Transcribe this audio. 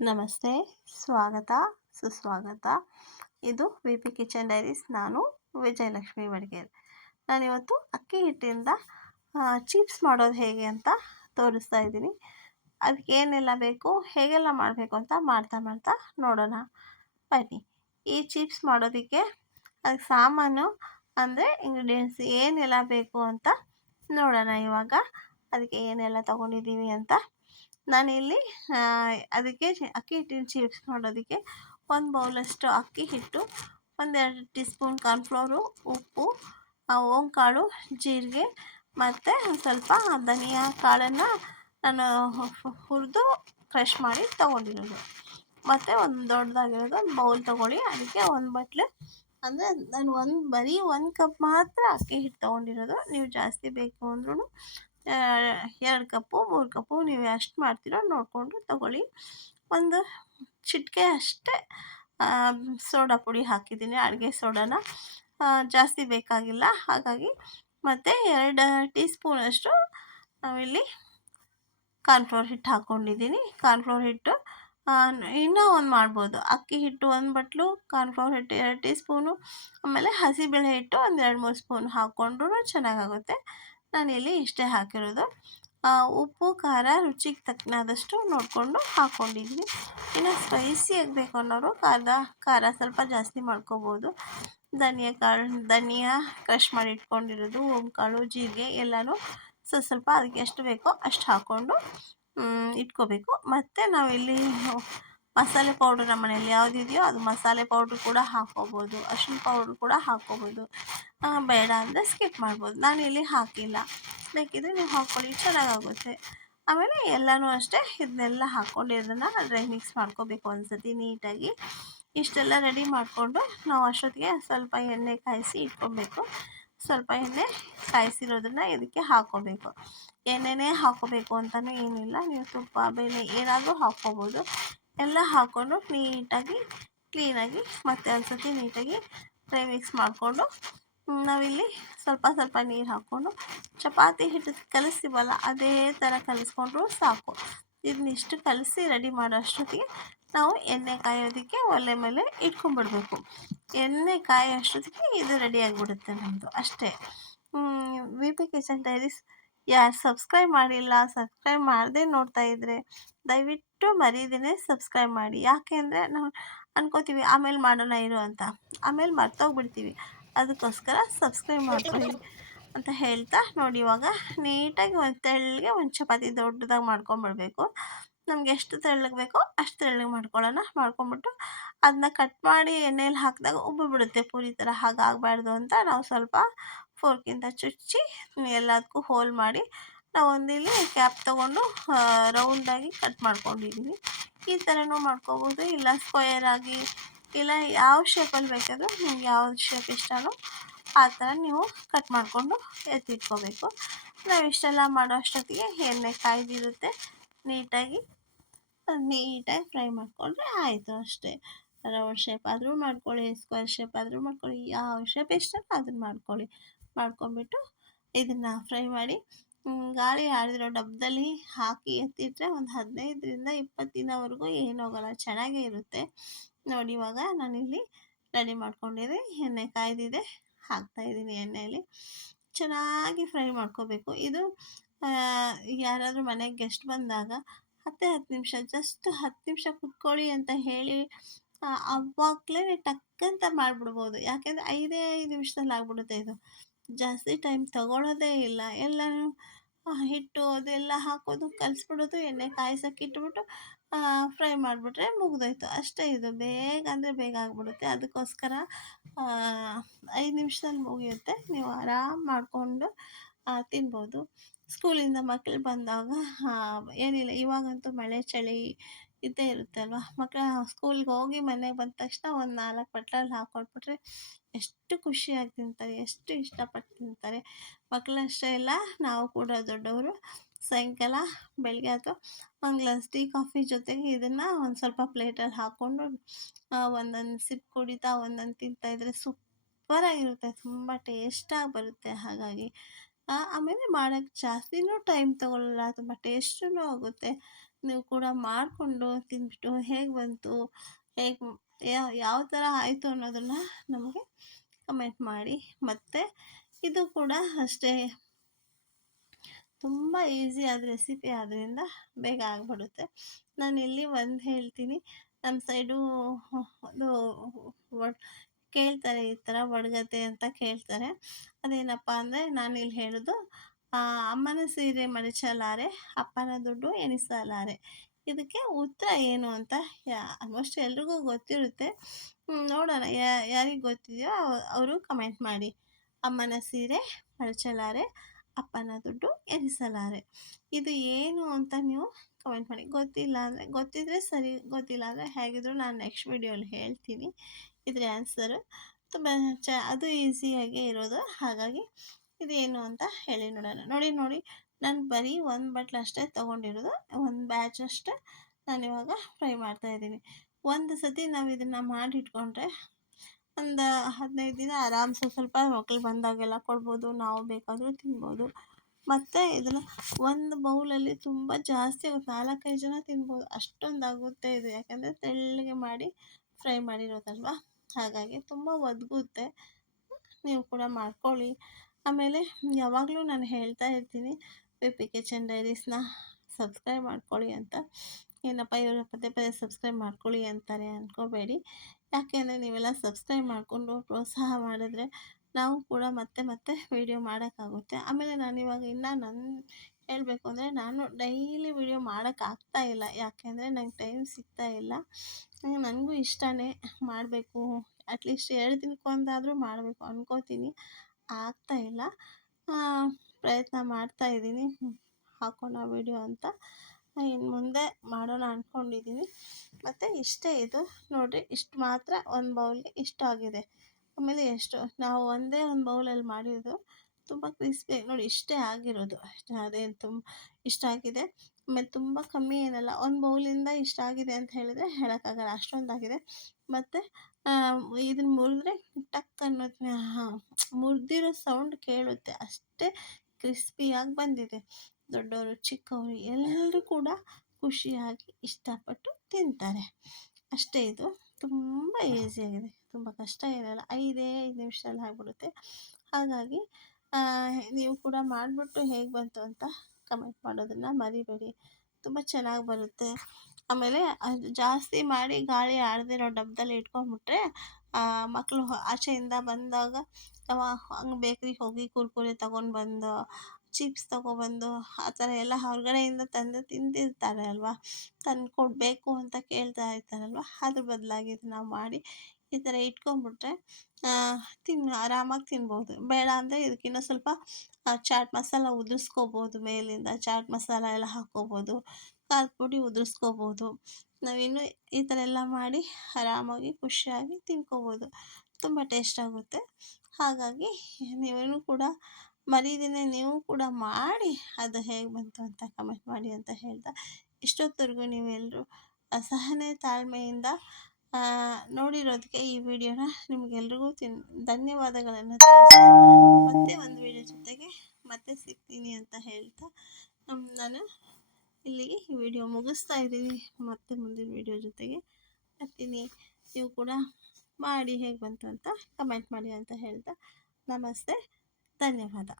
ನಮಸ್ತೆ, ಸ್ವಾಗತ, ಸುಸ್ವಾಗತ. ಇದು ವಿ ಪಿ ಕಿಚನ್ ಡೈರೀಸ್ ನಾನು ವಿಜಯಲಕ್ಷ್ಮಿ ಬಡ್ಗೇರ್ ನಾನಿವತ್ತು ಅಕ್ಕಿ ಹಿಟ್ಟಿಂದ ಚಿಪ್ಸ್ ಮಾಡೋದು ಹೇಗೆ ಅಂತ ತೋರಿಸ್ತಾ ಇದ್ದೀನಿ. ಅದಕ್ಕೆ ಏನೆಲ್ಲ ಬೇಕು, ಹೇಗೆಲ್ಲ ಮಾಡಬೇಕು ಅಂತ ಮಾಡ್ತಾ ಮಾಡ್ತಾ ನೋಡೋಣ. ಬನ್ನಿ. ಈ ಚಿಪ್ಸ್ ಮಾಡೋದಕ್ಕೆ ಅದಕ್ಕೆ ಸಾಮಾನು ಅಂದರೆ ಇಂಗ್ರೀಡಿಯೆಂಟ್ಸ್ ಏನೆಲ್ಲ ಬೇಕು ಅಂತ ನೋಡೋಣ ಇವಾಗ. ಅದಕ್ಕೆ ಏನೆಲ್ಲ ತೊಗೊಂಡಿದ್ದೀವಿ ಅಂತ ನಾನಿಲ್ಲಿ ಅದಕ್ಕೆ ಅಕ್ಕಿ ಹಿಟ್ಟಿನ ಚಿಪ್ಸ್ ಮಾಡೋದಕ್ಕೆ ಒಂದು ಬೌಲಷ್ಟು ಅಕ್ಕಿ ಹಿಟ್ಟು, ಒಂದೆರಡು ಟೀ ಸ್ಪೂನ್ ಕಾರ್ನ್ಫ್ಲೋರು, ಉಪ್ಪು ಓಂಕಾಳು, ಜೀರಿಗೆ ಮತ್ತು ಸ್ವಲ್ಪ ಧನಿಯಾ ಕಾಳನ್ನು ನಾನು ಹುರಿದು ಫ್ರೆಶ್ ಮಾಡಿ ತೊಗೊಂಡಿರೋದು. ಮತ್ತು ಒಂದು ದೊಡ್ಡದಾಗಿರೋದು ಒಂದು ಬೌಲ್ ತೊಗೊಳ್ಳಿ. ಅದಕ್ಕೆ ಒಂದು ಬಟ್ಲು, ಅಂದರೆ ನಾನು ಒಂದು, ಬರೀ ಒಂದು ಕಪ್ ಮಾತ್ರ ಅಕ್ಕಿ ಹಿಟ್ಟು ತೊಗೊಂಡಿರೋದು. ನೀವು ಜಾಸ್ತಿ ಬೇಕು ಅಂದ್ರೂ ಎರಡು ಕಪ್ಪು, ಮೂರು ಕಪ್ಪು, ನೀವು ಎಷ್ಟು ಮಾಡ್ತೀರೋ ನೋಡಿಕೊಂಡು ತಗೊಳ್ಳಿ. ಒಂದು ಚಿಟಿಕೆ ಅಷ್ಟೇ. ಸೋಡಾ ಪುಡಿ ಹಾಕಿದ್ದೀನಿ, ಅಡುಗೆ ಸೋಡಾನ. ಜಾಸ್ತಿ ಬೇಕಾಗಿಲ್ಲ. ಹಾಗಾಗಿ ಮತ್ತು ಎರಡು ಟೀ ಸ್ಪೂನಷ್ಟು ನಾವಿಲ್ಲಿ ಕಾರ್ನ್ಫ್ಲೋರ್ ಹಿಟ್ಟು ಹಾಕ್ಕೊಂಡಿದ್ದೀನಿ ಕಾರ್ನ್ಫ್ಲೋರ್ ಹಿಟ್ಟು ಇನ್ನೂ ಒಂದು ಮಾಡ್ಬೋದು. ಅಕ್ಕಿ ಹಿಟ್ಟು ಒಂದು ಬಟ್ಲು, ಕಾರ್ನ್ಫ್ಲೋರ್ ಹಿಟ್ಟು ಎರಡು ಟೀ ಸ್ಪೂನು ಆಮೇಲೆ ಹಸಿಬೇಳೆ ಹಿಟ್ಟು ಒಂದು ಎರಡು, ಮೂರು ಸ್ಪೂನ್ ಹಾಕ್ಕೊಂಡ್ರೂ ಚೆನ್ನಾಗಾಗುತ್ತೆ. ನಾನಿಲ್ಲಿ ಇಷ್ಟೇ ಹಾಕಿರೋದು. ಉಪ್ಪು, ಖಾರ, ರುಚಿಗೆ ತಕ್ಕನಾದಷ್ಟು ನೋಡಿಕೊಂಡು ಹಾಕ್ಕೊಂಡಿದ್ವಿ ಇನ್ನು ಸ್ಪೈಸಿ ಆಗಬೇಕು ಅನ್ನೋರು ಖಾರದ, ಖಾರ ಸ್ವಲ್ಪ ಜಾಸ್ತಿ ಮಾಡ್ಕೋಬೋದು. ಧನಿಯಾ ಕಾಳು, ಧನಿಯಾ ಕ್ರಷ್ ಮಾಡಿ ಇಟ್ಕೊಂಡಿರೋದು ಕಾಳು ಜೀರಿಗೆ ಎಲ್ಲನೂ ಸ್ವಲ್ಪ ಸ್ವಲ್ಪ ಅದಕ್ಕೆ ಎಷ್ಟು ಬೇಕೋ ಅಷ್ಟು ಹಾಕ್ಕೊಂಡು ಇಟ್ಕೋಬೇಕು. ಮತ್ತು ನಾವಿಲ್ಲಿ ಮಸಾಲೆ ಪೌಡ್ರ್ ನಮ್ಮ ಮನೇಲಿ ಯಾವುದಿದೆಯೋ ಅದು ಮಸಾಲೆ ಪೌಡ್ರ್ ಕೂಡ ಹಾಕ್ಕೋಬೋದು ಅರ್ಶಿನ ಪೌಡ್ರ್ ಕೂಡ ಹಾಕ್ಕೋಬೋದು. ಬೇಡ ಅಂದರೆ ಸ್ಕಿಪ್ ಮಾಡ್ಬೋದು. ನಾನು ಇಲ್ಲಿ ಹಾಕಿಲ್ಲ. ಬೇಕಿದ್ರೆ ನೀವು ಹಾಕ್ಕೊಳ್ಳಿ, ಚೆನ್ನಾಗಾಗುತ್ತೆ. ಆಮೇಲೆ ಎಲ್ಲನೂ ಅಷ್ಟೇ ಇದನ್ನೆಲ್ಲ ಹಾಕ್ಕೊಂಡು ಇದನ್ನು ಡ್ರೈ ಮಿಕ್ಸ್ ಮಾಡ್ಕೋಬೇಕು ಒಂದ್ಸತಿ ನೀಟಾಗಿ. ಇಷ್ಟೆಲ್ಲ ರೆಡಿ ಮಾಡಿಕೊಂಡು ನಾವು ಅಷ್ಟೊತ್ತಿಗೆ ಸ್ವಲ್ಪ ಎಣ್ಣೆ ಕಾಯಿಸಿ ಇಟ್ಕೊಬೇಕು. ಸ್ವಲ್ಪ ಎಣ್ಣೆ ಕಾಯಿಸಿರೋದನ್ನು ಇದಕ್ಕೆ ಹಾಕ್ಕೋಬೇಕು. ಎಣ್ಣೆನೇ ಹಾಕ್ಕೋಬೇಕು ಅಂತಲೂ ಏನಿಲ್ಲ. ನೀವು ತುಪ್ಪ, ಬೆಣ್ಣೆ ಏನಾದರೂ ಹಾಕ್ಕೋಬೋದು. ಎಲ್ಲ ಹಾಕ್ಕೊಂಡು ನೀಟಾಗಿ, ಕ್ಲೀನಾಗಿ ಮತ್ತೆ ಒಂದು ಸತಿ ನೀಟಾಗಿ ಫ್ರೈ ಮಿಕ್ಸ್ ಮಾಡಿಕೊಂಡು ನಾವಿಲ್ಲಿ ಸ್ವಲ್ಪ ಸ್ವಲ್ಪ ನೀರು ಹಾಕ್ಕೊಂಡು ಚಪಾತಿ ಹಿಟ್ಟು ಕಲಿಸ್ತೀವಲ್ಲ ಅದೇ ಥರ ಕಲಿಸ್ಕೊಂಡ್ರು ಸಾಕು. ಇದನ್ನಿಷ್ಟು ಕಲಸಿ ರೆಡಿ ಮಾಡೋ ಅಷ್ಟೊತ್ತಿಗೆ ನಾವು ಎಣ್ಣೆ ಕಾಯೋದಕ್ಕೆ ಒಲೆ ಮೇಲೆ ಇಟ್ಕೊಂಡ್ಬಿಡ್ಬೇಕು. ಎಣ್ಣೆ ಕಾಯೋ ಅಷ್ಟೊತ್ತಿಗೆ ಇದು ರೆಡಿ ಆಗಿಬಿಡುತ್ತೆ ನಮ್ಮದು ಅಷ್ಟೇ. ವಿ ಪಿ ಕಿಚನ್ ಡೈರೀಸ್ ಯಾರು ಸಬ್ಸ್ಕ್ರೈಬ್ ಮಾಡಿಲ್ಲ, ಸಬ್ಸ್ಕ್ರೈಬ್ ಮಾಡದೆ ನೋಡ್ತಾ ಇದ್ದರೆ ದಯವಿಟ್ಟು ಮರೀದೇ ಸಬ್ಸ್ಕ್ರೈಬ್ ಮಾಡಿ. ಯಾಕೆ ಅಂದರೆ ನಾವು ಅನ್ಕೋತೀವಿ ಆಮೇಲೆ ಮಾಡೋಣ ಇರು ಅಂತ. ಆಮೇಲೆ ಮರ್ತೋಗ್ಬಿಡ್ತೀವಿ. ಅದಕ್ಕೋಸ್ಕರ ಸಬ್ಸ್ಕ್ರೈಬ್ ಮಾಡ್ಕೊಳ್ಳಿ ಅಂತ ಹೇಳ್ತಾ ನೋಡಿ, ಇವಾಗ ನೀಟಾಗಿ ಒಂದು ತೆಳ್ಳಗೆ ಒಂದು ಚಪಾತಿ ದೊಡ್ಡದಾಗಿ ಮಾಡ್ಕೊಂಬಿಡ್ಬೇಕು ನಮ್ಗೆ ಎಷ್ಟು ತೆಳ್ಳಗೆ ಬೇಕೋ ಅಷ್ಟು ತೆಳ್ಳಗೆ ಮಾಡ್ಕೊಳ್ಳೋಣ. ಮಾಡ್ಕೊಂಬಿಟ್ಟು ಅದನ್ನ ಕಟ್ ಮಾಡಿ ಎಣ್ಣೆಯಲ್ಲಿ ಹಾಕಿದಾಗ ಉಬ್ಬು ಬಿಡುತ್ತೆ ಪೂರಿ ಥರ ಹಾಗಾಗಬಾರ್ದು ಅಂತ ನಾವು ಸ್ವಲ್ಪ ಫೋರ್ಕಿಂದ ಚುಚ್ಚಿ ಎಲ್ಲದಕ್ಕೂ ಹೋಲ್ ಮಾಡಿ ನಾವು ಒಂದಿಲ್ಲಿ ಕ್ಯಾಪ್ ತೊಗೊಂಡು ರೌಂಡಾಗಿ ಕಟ್ ಮಾಡ್ಕೊಂಡಿದ್ದೀವಿ ಈ ಥರನೂ ಮಾಡ್ಕೋಬೋದು. ಇಲ್ಲ ಸ್ಕ್ವಯರ್ ಆಗಿ, ಇಲ್ಲ ಯಾವ ಶೇಪಲ್ಲಿ ಬೇಕಾದರೂ ನಿಮ್ಗೆ ಯಾವ ಶೇಪ್ ಇಷ್ಟನೋ ಆ ಥರ ನೀವು ಕಟ್ ಮಾಡಿಕೊಂಡು ಎತ್ತಿಟ್ಕೋಬೇಕು. ನಾವು ಇಷ್ಟೆಲ್ಲ ಮಾಡೋ ಅಷ್ಟೊತ್ತಿಗೆ ಎಣ್ಣೆ ಕಾಯ್ದಿರುತ್ತೆ. ನೀಟಾಗಿ ನೀಟಾಗಿ ಫ್ರೈ ಮಾಡಿಕೊಂಡ್ರೆ ಆಯಿತು ಅಷ್ಟೇ. ರೌಂಡ್ ಶೇಪ್ ಆದರೂ ಮಾಡ್ಕೊಳ್ಳಿ ಸ್ಕ್ವೇರ್ ಶೇಪ್ ಆದರೂ ಮಾಡ್ಕೊಳ್ಳಿ ಯಾವ ಶೇಪ್ ಇಷ್ಟ ಅದನ್ನು ಮಾಡ್ಕೊಳ್ಳಿ. ಮಾಡ್ಕೊಂಬಿಟ್ಟು ಇದನ್ನು ಫ್ರೈ ಮಾಡಿ ಗಾಳಿ ಆಡಿರೋ ಡಬ್ಬದಲ್ಲಿ ಹಾಕಿ ಎತ್ತಿಟ್ರೆ ಒಂದು ಹದಿನೈದರಿಂದ ಇಪ್ಪತ್ತು ದಿನವರೆಗೂ ಏನೋಗಲ್ಲ ಚೆನ್ನಾಗೇ ಇರುತ್ತೆ. ನೋಡಿ, ಇವಾಗ ನಾನಿಲ್ಲಿ ರೆಡಿ ಮಾಡ್ಕೊಂಡಿದ್ದೆ ಎಣ್ಣೆ ಕಾಯ್ದಿದೆ ಹಾಕ್ತಾಯಿದ್ದೀನಿ ಎಣ್ಣೆಯಲ್ಲಿ ಚೆನ್ನಾಗಿ ಫ್ರೈ ಮಾಡ್ಕೋಬೇಕು. ಇದು ಯಾರಾದರೂ ಮನೆಗೆ ಗೆಸ್ಟ್ ಬಂದಾಗ ಹತ್ತೇ ಹತ್ತು ನಿಮಿಷ ಜಸ್ಟ್ ಹತ್ತು ನಿಮಿಷ ಕುತ್ಕೊಳ್ಳಿ ಅಂತ ಹೇಳಿ ಅವಾಗಲೇ ಟಕ್ಕಂತ ಮಾಡಿಬಿಡ್ಬೋದು. ಯಾಕೆಂದರೆ ಐದೇ ಐದು ನಿಮಿಷದಲ್ಲಿ ಆಗ್ಬಿಡುತ್ತೆ ಇದು. ಜಾಸ್ತಿ ಟೈಮ್ ತಗೊಳ್ಳೋದೇ ಇಲ್ಲ. ಎಲ್ಲನೂ ಹಿಟ್ಟು ಅದೆಲ್ಲ ಹಾಕೋದು, ಕಲಿಸ್ಬಿಡೋದು, ಎಣ್ಣೆ ಕಾಯಿಸಕ್ಕೆ ಇಟ್ಬಿಟ್ಟು ಫ್ರೈ ಮಾಡಿಬಿಟ್ರೆ ಮುಗಿದೋಯ್ತು. ಅಷ್ಟೇ ಇದು. ಬೇಗ ಅಂದರೆ ಬೇಗ ಆಗಿಬಿಡುತ್ತೆ. ಅದಕ್ಕೋಸ್ಕರ ಐದು ನಿಮಿಷದಲ್ಲಿ ಮುಗಿಯುತ್ತೆ. ನೀವು ಆರಾಮ್ ಮಾಡಿಕೊಂಡು ತಿನ್ಬೋದು. ಸ್ಕೂಲಿಂದ ಮಕ್ಕಳು ಬಂದಾಗ ಏನಿಲ್ಲ. ಇವಾಗಂತೂ ಮಳೆ ಚಳಿ ಇದ್ದೇ ಇರುತ್ತೆ ಅಲ್ವಾ ಮಕ್ಕಳ ಸ್ಕೂಲ್ಗೆ ಹೋಗಿ ಮನೆಗೆ ಬಂದ ತಕ್ಷಣ ಒಂದು ನಾಲ್ಕು ಬಟ್ಲಲ್ಲಿ ಹಾಕ್ಕೊಟ್ಬಿಟ್ರೆ ಎಷ್ಟು ಖುಷಿಯಾಗಿ ತಿಂತಾರೆ, ಎಷ್ಟು ಇಷ್ಟಪಟ್ಟು ತಿಂತಾರೆ. ಮಕ್ಕಳಷ್ಟೇ ಇಲ್ಲ, ನಾವು ಕೂಡ ದೊಡ್ಡವರು. ಸಾಯಂಕಾಲ ಬೆಳಗ್ಗೆ ಅಥವಾ ಒಂದು ಗ್ಲಾಸ್ ಟೀ, ಕಾಫಿ ಜೊತೆಗೆ ಇದನ್ನು ಒಂದು ಸ್ವಲ್ಪ ಪ್ಲೇಟಲ್ಲಿ ಹಾಕ್ಕೊಂಡು ಒಂದೊಂದು ಸಿಪ್ ಕುಡಿತಾ, ಒಂದೊಂದು ತಿಂತಾ ಇದ್ದರೆ ಸೂಪರಾಗಿರುತ್ತೆ ತುಂಬ ಟೇಸ್ಟಾಗಿ ಬರುತ್ತೆ ಹಾಗಾಗಿ. ಆಮೇಲೆ ಮಾಡೋಕ್ಕೆ ಜಾಸ್ತಿನೂ ಟೈಮ್ ತೊಗೊಳ್ಳಲ್ಲ ತುಂಬ ಟೇಸ್ಟೂ ಆಗುತ್ತೆ. ನೀವು ಕೂಡ ಮಾಡಿಕೊಂಡು ತಿಂದ್ಬಿಟ್ಟು ಹೇಗೆ ಬಂತು? ಹೇಗೆ ಯಾವ ಥರ ಆಯಿತು ಅನ್ನೋದನ್ನು ನಮಗೆ ಕಮೆಂಟ್ ಮಾಡಿ. ಮತ್ತು ಇದು ಕೂಡ ಅಷ್ಟೇ. ತುಂಬ ಈಸಿ ಆದ ರೆಸಿಪಿ ಆದ್ದರಿಂದ ಬೇಗ ಆಗಿಬಿಡುತ್ತೆ. ನಾನು ಇಲ್ಲಿ ಒಂದು ಹೇಳ್ತೀನಿ. ನಮ್ಮ ಸೈಡು ಅದು ಕೇಳ್ತಾರೆ ಈ ಥರ ಒಡಗತ್ತೆ ಅಂತ ಕೇಳ್ತಾರೆ. ಅದೇನಪ್ಪ ಅಂದರೆ ನಾನು ಇಲ್ಲಿ ಹೇಳೋದು ಅಮ್ಮನ ಸೀರೆ ಮಡಚಲಾರೆ, ಅಪ್ಪನ ದುಡ್ಡು ಎಣಿಸಲಾರೆ. ಇದಕ್ಕೆ ಉತ್ತರ ಏನು ಅಂತ ಆಲ್ಮೋಸ್ಟ್ ಎಲ್ರಿಗೂ ಗೊತ್ತಿರುತ್ತೆ. ನೋಡೋಣ ಯಾರಿಗೆ ಗೊತ್ತಿದೆಯೋ ಅವರು ಕಮೆಂಟ್ ಮಾಡಿ. ಅಮ್ಮನ ಸೀರೆ ಮಡಚಲಾರೆ, ಅಪ್ಪನ ದುಡ್ಡು ಎಣಿಸಲಾರೆ. ಇದು ಏನು ಅಂತ ನೀವು ಕಮೆಂಟ್ ಮಾಡಿ. ಗೊತ್ತಿಲ್ಲ ಅಂದರೆ, ಗೊತ್ತಿದ್ರೆ ಸರಿ, ಗೊತ್ತಿಲ್ಲ ಅಂದರೆ ಹೇಗಿದ್ರು ನಾನು ನೆಕ್ಸ್ಟ್ ವಿಡಿಯೋಲಿ ಹೇಳ್ತೀನಿ. ಇದ್ರ ಆನ್ಸರು ತುಂಬ ಚ, ಅದು ಈಸಿಯಾಗೇ ಇರೋದು. ಹಾಗಾಗಿ ಇದೇನು ಅಂತ ಹೇಳಿ ನೋಡೋಣ. ನೋಡಿ ನೋಡಿ. ನಾನು ಬರೀ ಒಂದು ಬಟ್ಲು ಅಷ್ಟೇ ತೊಗೊಂಡಿರೋದು. ಒಂದು ಬ್ಯಾಚ್ ಅಷ್ಟೇ ಇವಾಗ ಫ್ರೈ ಮಾಡ್ತಾ ಇದ್ದೀನಿ. ಒಂದು ಸತಿ ನಾವು ಇದನ್ನು ಮಾಡಿಟ್ಕೊಂಡ್ರೆ ಒಂದು ಹದಿನೈದು ದಿನ ಆರಾಮ್ಸೆ ಸ್ವಲ್ಪ ಮಕ್ಕಳು ಬಂದಾಗೆಲ್ಲ ಕೊಡ್ಬೋದು, ನಾವು ಬೇಕಾದರೂ ತಿನ್ಬೋದು. ಮತ್ತು ಇದನ್ನು ಒಂದು ಬೌಲಲ್ಲಿ ತುಂಬ ಜಾಸ್ತಿ ಆಗುತ್ತೆ. ನಾಲ್ಕೈದು ಜನ ತಿನ್ಬೋದು. ಅಷ್ಟೊಂದು ಆಗುತ್ತೆ ಇದು. ಯಾಕಂದರೆ ತೆಳ್ಳಗೆ ಮಾಡಿ ಫ್ರೈ ಮಾಡಿರೋದಲ್ವ? ಹಾಗಾಗಿ ತುಂಬ ಒದಗುತ್ತೆ. ನೀವು ಕೂಡ ಮಾಡ್ಕೊಳ್ಳಿ. ಆಮೇಲೆ ಯಾವಾಗಲೂ ನಾನು ಹೇಳ್ತಾ ಇರ್ತೀನಿ ಪಿ ಪಿ ಕಿಚನ್ ಡೈರೀಸ್ನ ಸಬ್ಸ್ಕ್ರೈಬ್ ಮಾಡ್ಕೊಳ್ಳಿ ಅಂತ. ಏನಪ್ಪ ಇವರು ಪದೇ ಪದೇ ಸಬ್ಸ್ಕ್ರೈಬ್ ಮಾಡ್ಕೊಳ್ಳಿ ಅಂತಾರೆ ಅಂದ್ಕೋಬೇಡಿ ಯಾಕೆಂದರೆ ನೀವೆಲ್ಲ ಸಬ್ಸ್ಕ್ರೈಬ್ ಮಾಡಿಕೊಂಡು ಪ್ರೋತ್ಸಾಹ ಮಾಡಿದ್ರೆ ನಾವು ಕೂಡ ಮತ್ತೆ ಮತ್ತೆ ವೀಡಿಯೋ ಮಾಡೋಕ್ಕಾಗುತ್ತೆ. ಆಮೇಲೆ ನಾನು ಇವಾಗ ಇನ್ನೂ ನನ್ನ ಹೇಳಬೇಕು ಅಂದರೆ ನಾನು ಡೈಲಿ ವೀಡಿಯೋ ಮಾಡೋಕ್ಕಾಗ್ತಾ ಇಲ್ಲ. ಯಾಕೆಂದರೆ ನಂಗೆ ಟೈಮ್ ಸಿಗ್ತಾ ಇಲ್ಲ. ನನಗೂ ಇಷ್ಟನೇ ಮಾಡಬೇಕು. ಅಟ್ಲೀಸ್ಟ್ ಎರಡು ದಿನಕ್ಕೊಂದಾದರೂ ಮಾಡಬೇಕು ಅನ್ಕೋತೀನಿ. ಆಗ್ತಾ ಇಲ್ಲ. ಪ್ರಯತ್ನ ಮಾಡ್ತಾ ಇದ್ದೀನಿ. ಹಾಕೋಣ ವಿಡಿಯೋ ಅಂತ. ಇನ್ನು ಮುಂದೆ ಮಾಡೋಣ ಅಂದ್ಕೊಂಡಿದ್ದೀನಿ ಮತ್ತು ಇಷ್ಟೇ ಇದು. ನೋಡಿರಿ, ಇಷ್ಟು ಮಾತ್ರ ಒಂದು ಬೌಲ್ಗೆ ಇಷ್ಟು ಆಗಿದೆ. ಆಮೇಲೆ ಎಷ್ಟು? ನಾವು ಒಂದೇ ಒಂದು ಬೌಲಲ್ಲಿ ಮಾಡಿರೋದು ತುಂಬ ಕ್ರಿಸ್ಪಿ ನೋಡಿ, ಇಷ್ಟೇ ಆಗಿರೋದು. ಅದೇನು ತುಂಬ ಇಷ್ಟ ಆಗಿದೆ. ಆಮೇಲೆ ತುಂಬ ಕಮ್ಮಿ ಏನಲ್ಲ, ಒಂದು ಬೌಲಿಂದ ಇಷ್ಟ ಆಗಿದೆ ಅಂತ ಹೇಳಿದರೆ ಹೇಳೋಕ್ಕಾಗಲ್ಲ, ಅಷ್ಟೊಂದಾಗಿದೆ. ಮತ್ತು ಇದನ್ನು ಮುರಿದ್ರೆ ಟಕ್ ಅನ್ನೋದು ಮುರಿದಿರೋ ಸೌಂಡ್ ಕೇಳುತ್ತೆ. ಅಷ್ಟೇ ಕ್ರಿಸ್ಪಿಯಾಗಿ ಬಂದಿದೆ. ದೊಡ್ಡವರು, ಚಿಕ್ಕವರು ಎಲ್ಲರೂ ಕೂಡ ಖುಷಿಯಾಗಿ ಇಷ್ಟಪಟ್ಟು ತಿಂತಾರೆ. ಅಷ್ಟೇ ಇದು. ತುಂಬ ಈಸಿಯಾಗಿದೆ ತುಂಬ ಕಷ್ಟ ಇರಲ್ಲ ಐದೇ ಐದು ನಿಮಿಷದಲ್ಲಿ ಆಗಿಬಿಡುತ್ತೆ. ಹಾಗಾಗಿ ನೀವು ಕೂಡ ಮಾಡಿಬಿಟ್ಟು ಹೇಗೆ ಬಂತು ಅಂತ ಕಮೆಂಟ್ ಮಾಡೋದನ್ನು ಮರಿಬೇಡಿ. ತುಂಬ ಚೆನ್ನಾಗಿ ಬರುತ್ತೆ. ಆಮೇಲೆ ಅದು ಜಾಸ್ತಿ ಮಾಡಿ ಗಾಳಿ ಆಡದಿರೋ ಡಬ್ಬದಲ್ಲಿ ಇಟ್ಕೊಂಡ್ಬಿಟ್ರೆ ಮಕ್ಕಳು ಆಚೆಯಿಂದ ಬಂದಾಗ ಹಂಗೆ ಬೇಕ್ರಿಗೆ ಹೋಗಿ ಕುರ್ಕುರೆ ತಗೊಂಡು ಬಂದು ಚಿಪ್ಸ್ ತೊಗೊಬಂದು, ಆ ಥರ ಎಲ್ಲ ಹೊರಗಡೆಯಿಂದ ತಂದು ತಿಂದಿರ್ತಾರೆ ಅಲ್ವಾ? ತಂದು ಕೊಡಬೇಕು ಅಂತ ಕೇಳ್ತಾ ಇರ್ತಾರಲ್ವ? ಅದ್ರ ಬದಲಾಗಿ ನಾವು ಮಾಡಿ ಈ ಥರ ಇಟ್ಕೊಂಡ್ಬಿಟ್ರೆ ತಿನ್, ಆರಾಮಾಗಿ ತಿನ್ಬೋದು. ಬೇಡ ಅಂದರೆ ಇದಕ್ಕಿನ್ನೂ ಸ್ವಲ್ಪ ಚಾಟ್ ಮಸಾಲ ಉದುರಿಸ್ಕೋಬೋದು, ಮೇಲಿಂದ ಚಾಟ್ ಮಸಾಲ ಎಲ್ಲ ಹಾಕ್ಕೋಬೋದು. ಖಾರದ ಪುಡಿ ಉದುರಿಸ್ಕೋಬೋದು. ನಾವಿನ್ನು ಈ ಥರ ಎಲ್ಲ ಮಾಡಿ ಆರಾಮಾಗಿ, ಖುಷಿಯಾಗಿ ತಿನ್ಕೋಬೋದು. ತುಂಬ ಟೇಸ್ಟ್ ಆಗುತ್ತೆ. ಹಾಗಾಗಿ ನೀವೇನು ಕೂಡ ಮರೀದಿನೇ ನೀವು ಕೂಡ ಮಾಡಿ ಅದು ಹೇಗೆ ಬಂತು ಅಂತ ಕಮೆಂಟ್ ಮಾಡಿ ಅಂತ ಹೇಳ್ತಾ ಇಷ್ಟೊತ್ತವರೆಗೂ ನೀವೆಲ್ಲರೂ ಅಸಹನೆ, ತಾಳ್ಮೆಯಿಂದ ನೋಡಿರೋದಕ್ಕೆ ಈ ವಿಡಿಯೋನ ನಿಮಗೆಲ್ರಿಗೂ ತಿನ್, ಧನ್ಯವಾದಗಳನ್ನು ಮತ್ತೆ ಒಂದು ವಿಡಿಯೋ ಜೊತೆಗೆ ಮತ್ತೆ ಸಿಗ್ತೀನಿ ಅಂತ ಹೇಳ್ತಾ ನಾನು ಇಲ್ಲಿಗೆ ಈ ವಿಡಿಯೋ ಮುಗಿಸ್ತಾ ಇದ್ದೀವಿ ಮತ್ತೆ ಮುಂದಿನ ವಿಡಿಯೋ ಜೊತೆಗೆ ಬರ್ತೀನಿ. ನೀವು ಕೂಡ ಮಾಡಿ ಹೇಗೆ ಬಂತು ಅಂತ ಕಮೆಂಟ್ ಮಾಡಿ ಅಂತ ಹೇಳ್ತಾ ನಮಸ್ತೆ. ಧನ್ಯವಾದ.